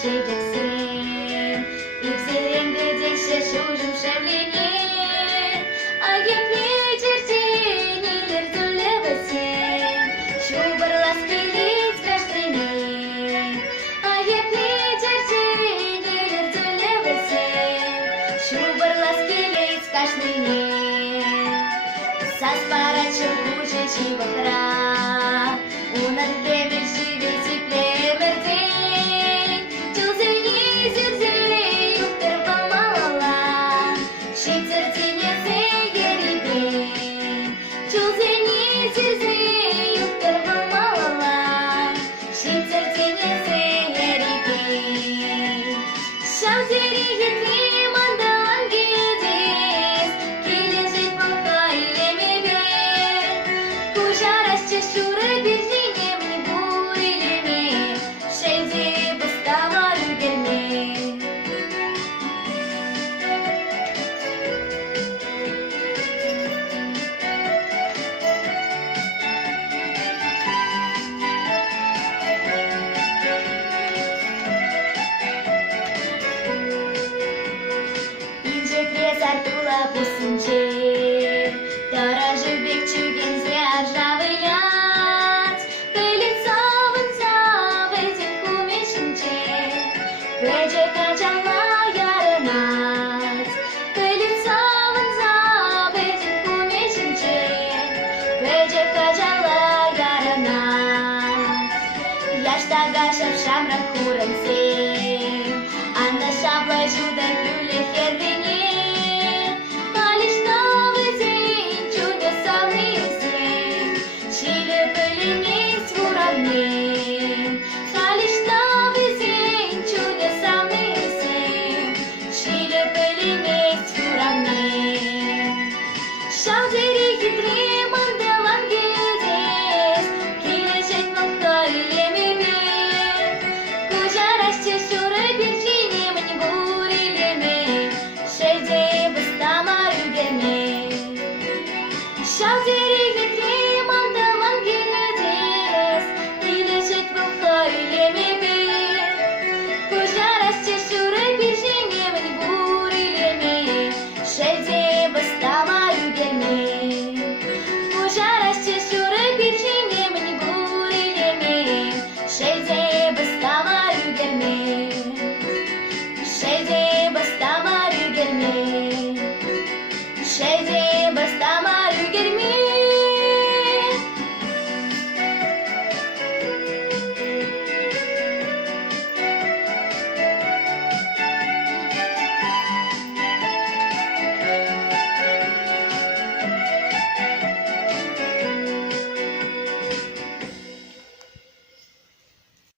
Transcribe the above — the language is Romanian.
ce găsim, lipsărim de deșe și ujim șevline, a je plečer tjenilер zulevăsim, și ubăr la schiliți gaștrine, a je plečer tjenilер zulevăsim, și ubăr la schiliți gaștrine. S-a sparat și-o cuce și băhra, ună-n vreme și vieții plemerțeni, ce-l zăini zirzere, iubter vămăla, și țărține zeieribeni, ce-l zăini zirzere, iubter vămăla, și țărține zeieribeni. Și-am zerihit rimanda anghiezis, chile zit păhăile mi-ver, cu jara-s ce șură birline în burile mei, și-ai zeri băstava iuberme. Ince trezar tu la pusânce, Tara jubek чуген зря ржавыят, Пылится вынцавы тихуме шинче, Пэджэ качанла ярынат, Пылится вынцавы тихуме шинче, Пэджэ качанла ярынат. Яштага шапшам рахурансем, Анда шаплай жудай плюле хервине, Калишта везень, чудесам и всем, Чили были